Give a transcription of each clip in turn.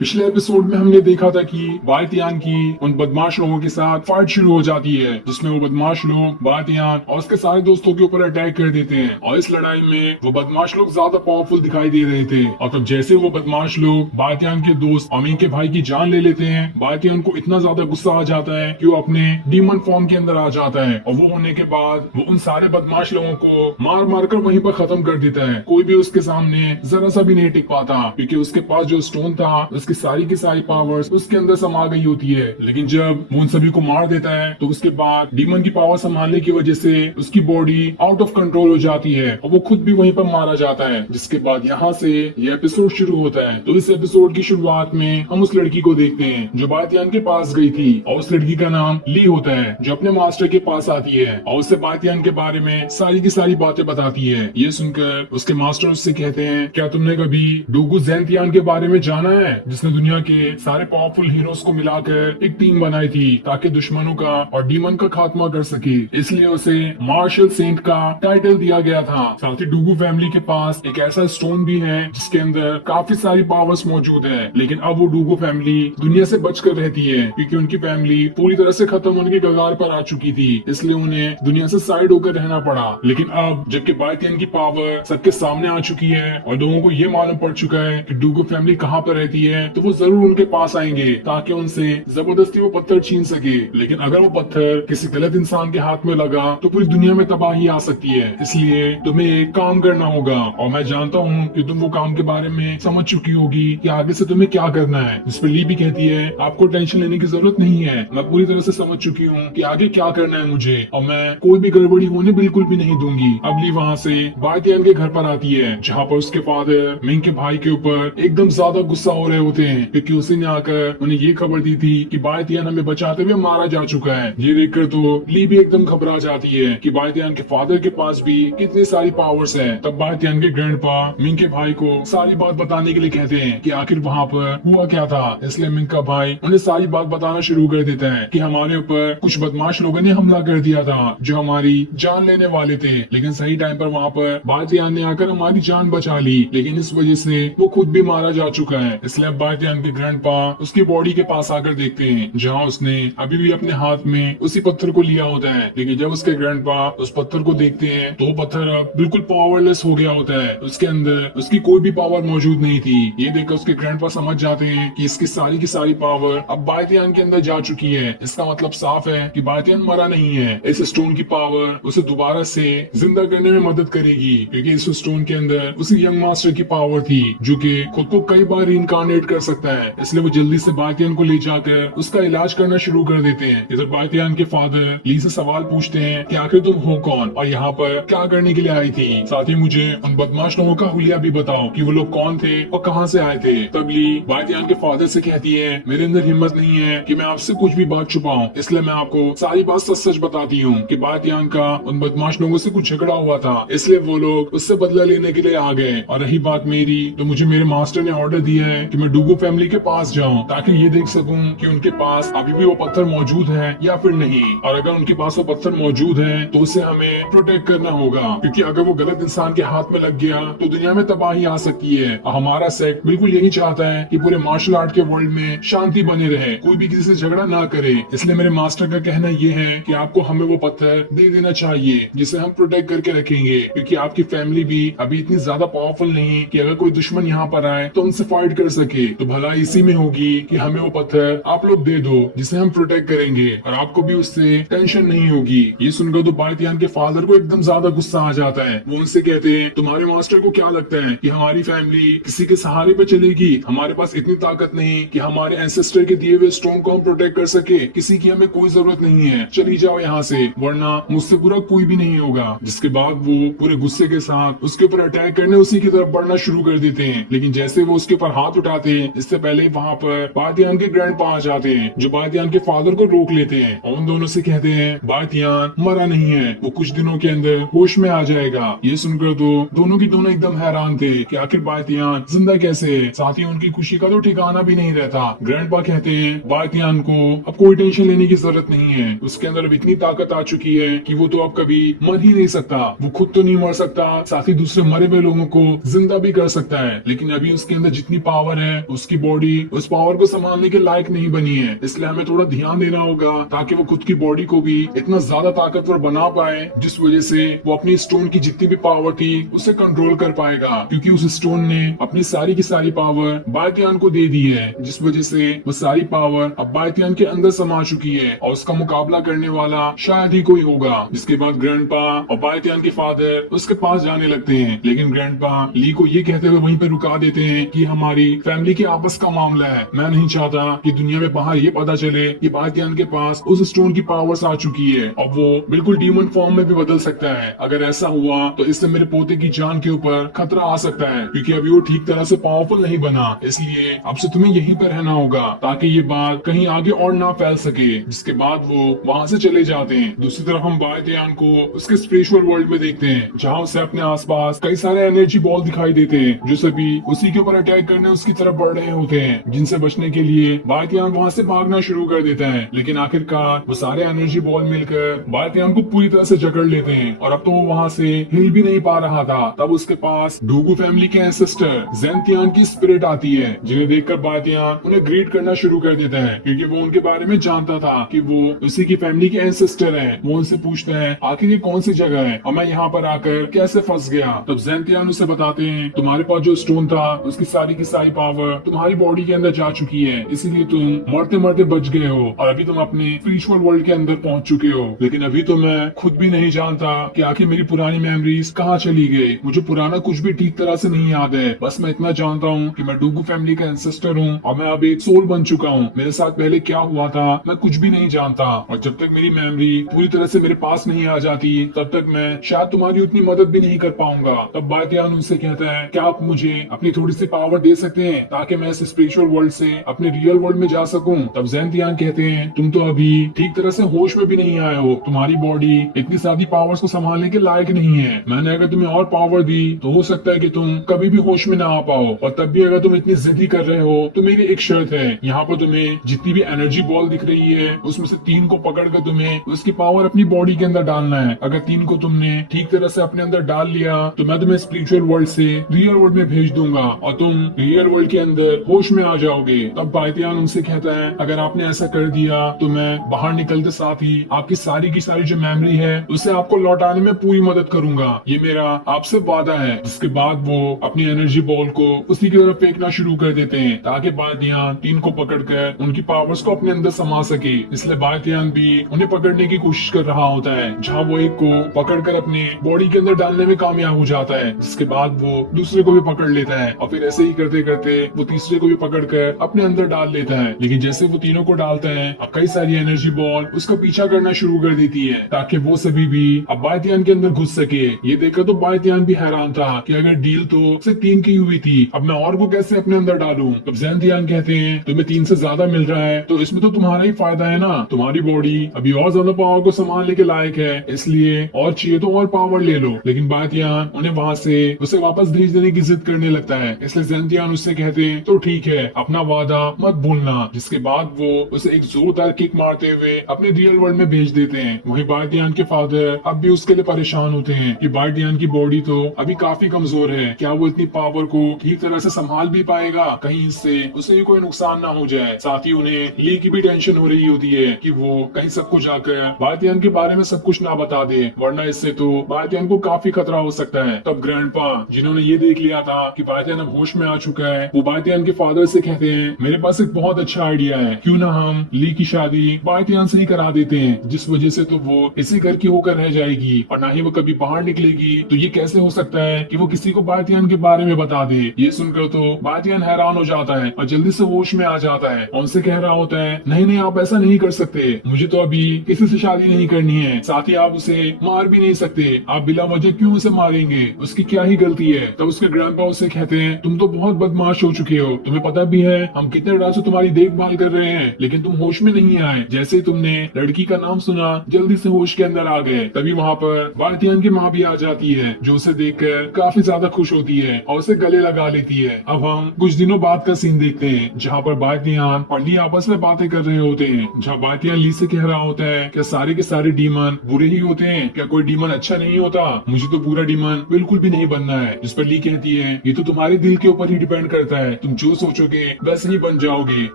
पिछले एपिसोड में हमने देखा था कि बायतियान की उन बदमाश लोगों के साथ फाइट शुरू हो जाती है, जिसमें वो बदमाश लोग बायतियान और उसके सारे दोस्तों के ऊपर अटैक कर देते हैं। और इस लड़ाई में वो बदमाश लोग ज्यादा पावरफुल दिखाई दे रहे थे। और तब जैसे वो बदमाश लोग बायतियान के दोस्त अमीन के भाई की जान ले लेते हैं, बायतियान को इतना ज्यादा गुस्सा आ जाता है कि वो अपने डीमन फॉर्म के अंदर आ जाता है। और वो होने के बाद वो उन सारे बदमाश लोगों को मार मार कर वहीं पर खत्म कर देता है। कोई भी उसके सामने जरा सा भी नहीं टिक पाता, क्योंकि उसके पास जो स्टोन था उसकी सारी की सारी पावर्स उसके अंदर समा गई होती है। लेकिन जब वो उन सभी को मार देता है तो उसके बाद डीमन की पावर संभालने की वजह से उसकी बॉडी आउट ऑफ कंट्रोल हो जाती है और वो खुद भी वहीं पर मारा जाता है। जिसके बाद यहाँ से ये एपिसोड शुरू होता है। तो इस एपिसोड की शुरुआत में हम उस लड़की को देखते हैं जो बायतियान के पास गई थी, और उस लड़की का नाम ली होता है, जो अपने मास्टर के पास आती है और उससे बायतियान के बारे में सारी की सारी बातें बताती है। ये सुनकर उसके मास्टर उससे कहते हैं, क्या तुमने कभी डूगू जैंतियान के बारे में जाना है, जिसने दुनिया के सारे पावरफुल हीरोज को मिलाकर एक टीम बनाई थी ताकि दुश्मनों का और डीमन का खात्मा कर सके। इसलिए उसे मार्शल सेंट का टाइटल दिया गया था। साथ ही डूगू फैमिली के पास एक ऐसा स्टोन भी है जिसके अंदर काफी सारी पावर्स मौजूद है। लेकिन अब वो डूगू फैमिली दुनिया से बचकर रहती है, क्योंकि उनकी फैमिली पूरी तरह से खत्म होने की कगार पर आ चुकी थी। इसलिए उन्हें दुनिया से साइड होकर रहना पड़ा। लेकिन अब जबकि बायतियन की पावर सबके सामने आ चुकी है और लोगों को ये मालूम पड़ चुका है कि डूगू फैमिली कहाँ पर रहती है, तो वो जरूर उनके पास आएंगे ताकि उनसे जबरदस्ती वो पत्थर छीन सके। लेकिन अगर वो पत्थर किसी गलत इंसान के हाथ में लगा तो पूरी दुनिया में तबाही आ सकती है। इसलिए तुम्हें एक काम करना होगा, और मैं जानता हूँ कि तुम वो काम के बारे में समझ चुकी होगी कि आगे से तुम्हें क्या करना है। जिस पर ली भी कहती है, आपको टेंशन लेने की जरूरत नहीं है, मैं पूरी तरह से समझ चुकी हूँ कि आगे क्या करना है मुझे, और मैं कोई भी गड़बड़ी होने बिल्कुल भी नहीं दूंगी। अब ली वहाँ से बायतियान के घर पर आती है, जहाँ पर उसके फादर मिंग के भाई के ऊपर एकदम ज्यादा गुस्सा हो रहे होते हैं, क्योंकि उसी ने आकर उन्हें ये खबर दी थी कि बायतियान हमें बचाते हुए मारा जा चुका है। ये देखकर तो ली भी एकदम घबरा जाती है कि बायतियान के फादर के पास भी कितनी सारी पावर्स है। तब बायतियान के ग्रैंडपा मिंग के भाई को सारी बात बताने के लिए कहते हैं कि आखिर वहाँ पर हुआ क्या था। इसलिए मिंग का भाई उन्हें सारी बात बताना शुरू कर देता है कि हमारे ऊपर कुछ बदमाश लोगों ने हमला कर दिया था जो हमारी जान लेने वाले थे, लेकिन सही टाइम पर वहाँ पर बायतियान ने आकर हमारी जान बचा ली। लेकिन इस वजह से वो खुद भी मारा जा चुका है। इसलिए अब बायतियान के ग्रैंडपा उसकी बॉडी के पास आकर देखते हैं, जहाँ उसने अभी भी अपने हाथ में उसी पत्थर को लिया होता है। लेकिन जब उसके ग्रैंडपा उस पत्थर को देखते हैं तो वो पत्थर अब बिल्कुल पावरलेस हो गया होता है। उसके अंदर उसकी कोई भी पावर मौजूद नहीं थी। ये देखकर उसके ग्रैंडपा समझ जाते हैं कि इसकी सारी की सारी पावर अब बायतियान के अंदर जा चुकी है। इसका मतलब साफ है कि बायतियान मरा नहीं है। इस स्टोन की पावर उसे दोबारा से जिंदा करने में मदद करेगी, क्योंकि इस स्टोन के अंदर उसी यंग मास्टर की पावर थी जो कि खुद को कई बार इनकारनेट कर सकता है। इसलिए वो जल्दी से बायतियान को ले जाकर उसका इलाज करना शुरू कर देते हैं। इधर बायतियान के फादर ली से सवाल पूछते हैं कि आखिर तुम हो कौन और यहाँ पर क्या करने के लिए आई थी। साथ ही मुझे उन बदमाश लोगों का हुलिया भी बताओ कि वो लोग कौन थे और कहाँ से आए थे। तब ली बायतियान के फादर से कहती है, मेरे अंदर हिम्मत नहीं है कि मैं आपसे कुछ भी बात छुपाऊं, इसलिए मैं आपको सारी बात सच सच बताती हूँ कि बायतियान का उन बदमाश लोगों से कुछ झगड़ा हुआ था, इसलिए वो लोग उससे बदला लेने के लिए आ गए। और रही बात मेरी, तो मुझे मेरे मास्टर ने ऑर्डर दिया है कि मैं डूगू फैमिली के पास जाऊं ताकि ये देख सकूं कि उनके पास अभी भी वो पत्थर मौजूद है या फिर नहीं। और अगर उनके पास वो पत्थर मौजूद है तो उसे हमें प्रोटेक्ट करना होगा, क्योंकि अगर वो गलत इंसान के हाथ में लग गया तो दुनिया में तबाही आ सकती है। और हमारा सेट बिल्कुल यही चाहता है कि पूरे मार्शल आर्ट के वर्ल्ड में शांति बनी रहे, कोई भी किसी से झगड़ा ना करे। इसलिए मेरे मास्टर का कहना ये है कि आपको हमें वो पत्थर दे देना चाहिए जिसे हम प्रोटेक्ट करके रखेंगे, क्योंकि आपकी फैमिली भी अभी इतनी ज्यादा पावरफुल नहीं कि अगर कोई दुश्मन यहाँ पर आए तो उनसे फाइट कर सके। तो भला इसी में होगी कि हमें वो पत्थर आप लोग दे दो जिसे हम प्रोटेक्ट करेंगे और आपको भी उससे टेंशन नहीं होगी। ये सुनकर तो बायतियान के फादर को एकदम ज्यादा गुस्सा आ जाता है। वो उनसे कहते हैं, तुम्हारे मास्टर को क्या लगता है कि हमारी फैमिली किसी के सहारे पे चलेगी? हमारे पास इतनी ताकत नहीं कि हमारे एंसेस्टर के दिए हुए स्टोन को हम प्रोटेक्ट कर सके। किसी की हमें कोई जरूरत नहीं है, चली जाओ यहाँ से, वरना मुझसे बुरा कोई भी नहीं होगा। जिसके बाद वो पूरे गुस्से के साथ उसके ऊपर अटैक करने उसी की तरफ बढ़ना शुरू कर देते हैं। लेकिन जैसे वो उसके ऊपर हाथ उठाते हैं, इससे पहले वहाँ पर बायतियान के ग्रैंडपा आ जाते हैं, जो बायतियान के फादर को रोक लेते हैं और उन दोनों से कहते हैं, बायतियान मरा नहीं है, वो कुछ दिनों के अंदर होश में आ जाएगा। ये सुनकर तो दोनों की दोनों एकदम हैरान थे कि आखिर बायतियान जिंदा कैसे है। साथ ही उनकी खुशी का तो ठिकाना भी नहीं रहता। ग्रैंडपा कहते हैं, बायतियान को अब कोई टेंशन लेने की जरूरत नहीं है, उसके अंदर अब इतनी ताकत आ चुकी है कि वो तो अब कभी मर ही नहीं सकता। वो खुद तो नहीं मर सकता, साथ ही दूसरे मरे हुए लोगों को जिंदा भी कर सकता है। लेकिन अभी उसके अंदर जितनी पावर है उसकी बॉडी उस पावर को संभालने के लायक नहीं बनी है, इसलिए हमें थोड़ा ध्यान देना होगा ताकि वो खुद की बॉडी को भी इतना ज्यादा ताकतवर बना पाए जिस वजह से वो अपनी स्टोन की जितनी भी पावर थी उसे कंट्रोल कर पाएगा, क्योंकि उस स्टोन ने अपनी सारी की सारी पावर बायतियान को दे दी है, जिस वजह से वो सारी पावर अब बायतियान के अंदर समा चुकी है और उसका मुकाबला करने वाला शायद ही कोई होगा। जिसके बाद ग्रैंडपा और बायतियान के फादर उसके पास जाने लगते हैं, लेकिन ग्रैंडपा ली को ये कहते हुए वहीं पे रुका देते हैं कि हमारी फैमिली के आपस का मामला है, मैं नहीं चाहता कि दुनिया में बाहर ये पता चले कि बायतियान के पास उस स्टोन की पावर्स आ चुकी है और वो बिल्कुल डीमन फॉर्म में भी बदल सकता है। अगर ऐसा हुआ तो इससे मेरे पोते की जान के ऊपर खतरा आ सकता है, क्योंकि अभी वो ठीक तरह से पावरफुल नहीं बना, इसलिए अब से तुम्हें यहीं पर रहना होगा ताकि ये बात कहीं आगे और ना फैल सके। जिसके बाद वो वहाँ से चले जाते हैं। दूसरी तरफ हम बायतियान को उसके स्पिरिचुअल वर्ल्ड में देखते हैं, जहाँ उसे अपने आसपास कई सारे एनर्जी बॉल दिखाई देते हैं जो सभी उसी के ऊपर अटैक करने उसकी तरफ बढ़ रहे होते हैं, जिनसे बचने के लिए बायतियान वहाँ से भागना शुरू कर देता है। लेकिन आखिरकार वो सारे एनर्जी बॉल मिलकर बायतियान को पूरी तरह से जकड़ लेते हैं और अब तो वो वहाँ से हिल भी नहीं पा रहा था। तब उसके पास डूगू फैमिली के एंसेस्टर ज़ेंतियान की स्पिरिट आती है, जिन्हें देखकर बायतियान उन्हें ग्रीट करना शुरू कर देता है, क्योंकि वो उनके बारे में जानता था कि वो उसी की फैमिली के एंसेस्टर हैं। वो उनसे पूछता है आखिर ये कौन सी जगह है और मैं यहाँ पर आकर कैसे फंस गया। तब ज़ेंतियान उसे बताते हैं तुम्हारे पास जो स्टोन था उसकी सारी की सारी पावर तुम्हारी बॉडी के अंदर जा चुकी है, इसीलिए तुम मरते मरते बच गए हो और अभी तुम अपने स्पिरिचुअल वर्ल्ड के अंदर पहुंच चुके हो। लेकिन अभी तो मैं खुद भी नहीं जानता कि आखिर मेरी पुरानी मेमोरीज कहाँ चली गई। मुझे पुराना कुछ भी ठीक तरह से नहीं याद है, बस मैं इतना जानता हूँ कि मैं डूगू फैमिली का एंसेस्टर हूँ और मैं अब एक सोल बन चुका हूँ। मेरे साथ पहले क्या हुआ था मैं कुछ भी नहीं जानता, और जब तक मेरी मेमोरी पूरी तरह से मेरे पास नहीं आ जाती तब तक मैं शायद तुम्हारी उतनी मदद भी नहीं कर पाऊंगा। तब बायतियान उनसे कहता है क्या आप मुझे अपनी थोड़ी सी पावर दे सकते हैं ताकि मैं इस स्पिरिचुअल वर्ल्ड से अपने रियल वर्ल्ड में जा सकूं। तब ज़ेंतियान कहते हैं तुम तो अभी ठीक तरह से होश में भी नहीं आए हो, तुम्हारी बॉडी इतनी सारी पावर्स को संभालने के लायक नहीं है। मैंने अगर तुम्हें और पावर दी तो हो सकता है कि तुम कभी भी होश में ना आ पाओ, और तब भी अगर तुम इतनी जिद्दी कर रहे हो तो मेरी एक शर्त है, यहाँ पर तुम्हें जितनी भी एनर्जी बॉल दिख रही है उसमें से 3 को पकड़कर तुम्हें उसकी पावर अपनी बॉडी के अंदर डालना है। अगर 3 को तुमने ठीक तरह से अपने अंदर डाल लिया तो मैं तुम्हें स्पिरिचुअल वर्ल्ड से रियल वर्ल्ड में भेज दूंगा और तुम रियल वर्ल्ड के अंदर होश में आ जाओगे। तब बायतियान उनसे कहता है अगर आपने ऐसा कर दिया तो मैं बाहर निकलते साथ ही आपकी सारी की सारी जो मेमोरी है उसे आपको लौटाने में पूरी मदद करूंगा, ये मेरा आपसे वादा है। जिसके बाद वो अपनी एनर्जी बॉल को उसी की तरफ फेंकना शुरू कर देते हैं ताकि बायतियान 3 को पकड़कर उनकी पावर्स को अपने अंदर समा सके। इसलिए बायतियान भी उन्हें पकड़ने की कोशिश कर रहा होता है, जहाँ वो एक को पकड़कर अपने बॉडी के अंदर डालने में कामयाब हो जाता है। जिसके बाद वो दूसरे को भी पकड़ लेता है और फिर ऐसे ही करते करते वो तीसरे को भी पकड़कर अपने अंदर डाल लेता है। लेकिन जैसे वो तीनों को डालता है अब कई सारी एनर्जी बॉल उसका पीछा करना शुरू कर देती है ताकि वो सभी भी अब बायतियान के अंदर घुस सके। ये देखकर तो बायतियान भी हैरान था कि अगर डील तो सिर्फ 3 की हुई थी, अब मैं और को कैसे अपने अंदर डालूं। तब ज़ेंतियान कहते हैं तुम्हें 3 से ज्यादा मिल रहा है तो इसमें तो तुम्हारा ही फायदा है ना, तुम्हारी बॉडी अभी और ज्यादा पावर को संभालने के लायक है, इसलिए और चाहिए तो और पावर ले लो। लेकिन बायतियान उन्हें वहाँ से उसे वापस भेज देने की जिद करने लगता है, इसलिए ज़ेंतियान उससे कहते हैं तो ठीक है अपना वादा मत भूलना। जिसके बाद वो उसे एक जोरदार किक मारते हुए अपने रियल वर्ल्ड में भेज देते हैं। वहीं बायतियान के फादर अब भी उसके लिए परेशान होते हैं कि बायतियान की बॉडी तो अभी काफी कमजोर है, क्या वो इतनी पावर को ठीक तरह से संभाल भी पाएगा, कहीं इससे उसे भी कोई नुकसान ना हो जाए। साथ ही उन्हें ली की भी टेंशन हो रही होती है कि वो कहीं सबको जाकर बायतियान के बारे में सब कुछ ना बता दे, वरना इससे तो बायतियान को काफी खतरा हो सकता है। तब ग्रैंडपा जिन्होंने ये देख लिया था कि बायतियान अब होश में आ चुका है, वो बायतियान के फादर से कहते हैं मेरे पास एक बहुत अच्छा आइडिया है, क्यों ना हम ली की शादी बायतियान से ही करा देते हैं, जिस वजह से तो वो इसी घर की होकर रह जाएगी और ना ही वो कभी बाहर निकलेगी। तो ये कैसे हो सकता है कि वो किसी को बायतियान के बारे में बता दे। ये सुनकर तो बायतियान हैरान हो जाता है और जल्दी से होश में आ जाता है और उनसे कह रहा होता है नहीं नहीं आप ऐसा नहीं कर सकते, मुझे तो अभी किसी से शादी नहीं करनी है, साथ ही आप उसे मार भी नहीं सकते, आप बिला वजह क्यों उसे मारेंगे, उसकी क्या ही गलती है। तब उसके ग्रैंडपा उसे कहते हैं तुम तो बहुत बदमाश हो चुके हो, तुम्हें पता भी है हम कितने रात से तुम्हारी देखभाल कर रहे हैं लेकिन तुम होश में नहीं आए, जैसे ही तुमने लड़की का नाम सुना जल्दी से होश के अंदर आ गए। तभी वहाँ पर बायतियान की माँ भी आ जाती है जो उसे देखकर काफी ज्यादा खुश होती है और उसे गले लगा लेती है। अब हम कुछ दिनों बाद का सीन देखते हैं जहाँ पर बायतियान और ली आपस में बातें कर रहे होते हैं, जहाँ बायतियान ली से कह रहा होता है क्या सारे के सारे डीमन बुरे ही होते हैं, क्या कोई डीमन अच्छा नहीं होता, मुझे तो पूरा डीमन बिल्कुल भी नहीं बनना है। जिस पर ली कहती है ये तो तुम्हारे दिल के ऊपर ही डिपेंड करता है तुम जो सोचोगे वैसे ही बन जाओगे।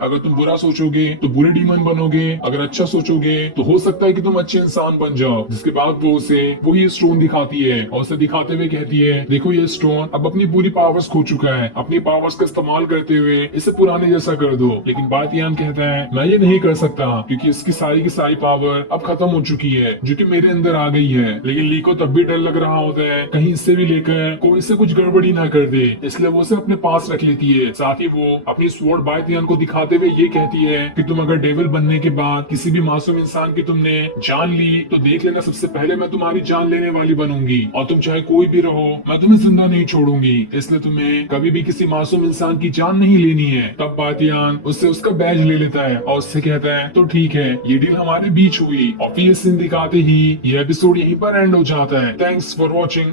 अगर तुम बुरा सोचोगे तो बुरे डीमन बनोगे, अगर अच्छा सोचोगे तो हो सकता है कि तुम अच्छे इंसान बन जाओ। जिसके बाद वो उसे वही स्टोन दिखाती है और उसे दिखाते हुए कहती है, देखो ये स्टोन अब अपनी पूरी पावर्स खो चुका है, अपनी पावर्स का इस्तेमाल करते हुए इसे पुराने जैसा कर दो। लेकिन बातियान कहता है, मैं ये नहीं कर सकता क्योंकि इसकी की सारी पावर अब खत्म हो चुकी है जो कि मेरे अंदर आ गई है। लेकिन ली को तब भी डर लग रहा होता है कहीं इससे भी लेकर कोई इससे कुछ गड़बड़ी ना कर दे, इसलिए वो उसे अपने पास रख लेती है। साथ ही वो अपनी स्वॉर्ड बातियान को दिखाते हुए ये कहती है कि तुम अगर डेविल बनने के बाद किसी भी मासूम इंसान की तुमने जान ली तो देख लेना सबसे पहले मैं तुम्हारी जान लेने वाली बनूंगी, और तुम चाहे कोई भी रहो मैं तुम्हें जिंदा नहीं छोड़ूंगी, इसलिए तुम्हें कभी भी किसी मासूम इंसान की जान नहीं लेनी है। तब बातियान उससे उसका बैज ले लेता है और उससे कहता है, तो ठीक है, ये डील हमारे बीच हुई। और फिर सीन दिखाते ही ये एपिसोड यहीं पर एंड हो जाता है। Thanks for watching.